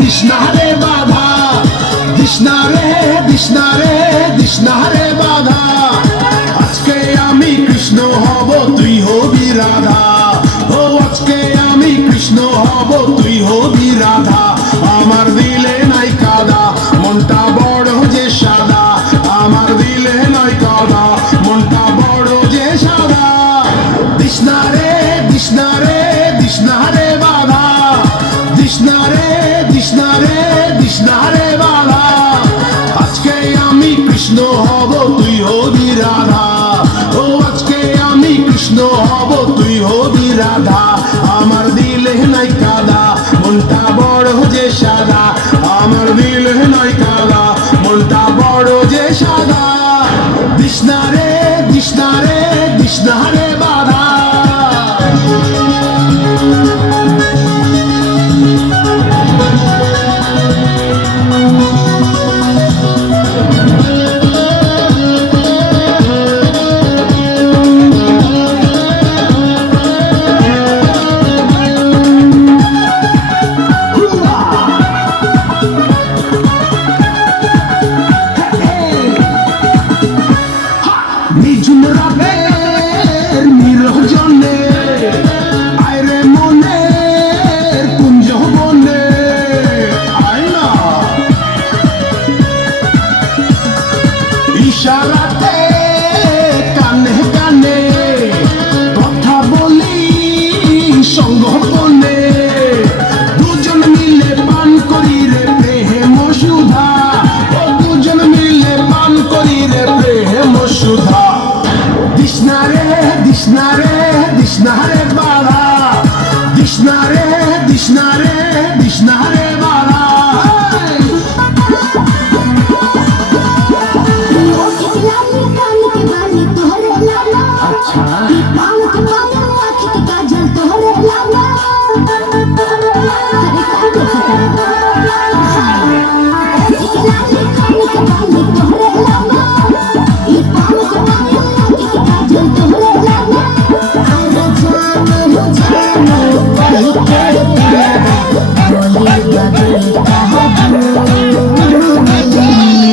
দিশনারে বাধা, দিশনারে বাধা। আজকে আমি কৃষ্ণ হব, তুই হবি রাধা। ও আজকে আমি কৃষ্ণ হব, তুই হবি রাধা। আমার দিলে নাই কাদা, মনটা বড় যে সাদা। আমার দিলে নাই কাদা, মনটা বড় যে সাদা। দিশনারে বাধা, দিশনারে বাধা। আজকে আমি কৃষ্ণ হব, তুই হবি রাধা। ও আজকে আমি কৃষ্ণ হব, তুই হবি রাধা। আমার দিলে নাই কাদা, মনটা বড় যে সাদা। আমার দিলে নাই কাদা, মনটা বড় যে সাদা। দিশনারে বাধা। নিঝুম রাতের নিরজনে আয়রে মনের কুঞ্জ বনে আয় না। ইশারাতে কানে কানে কথা বলি সঙ্গোপনে। দুজন মিলে পান করি রে প্রেম সুধা। ও দুজন মিলে পান করি রে প্রেম সুধা। দিশনারে বাধা, দিশনারে বাধা। अच्छा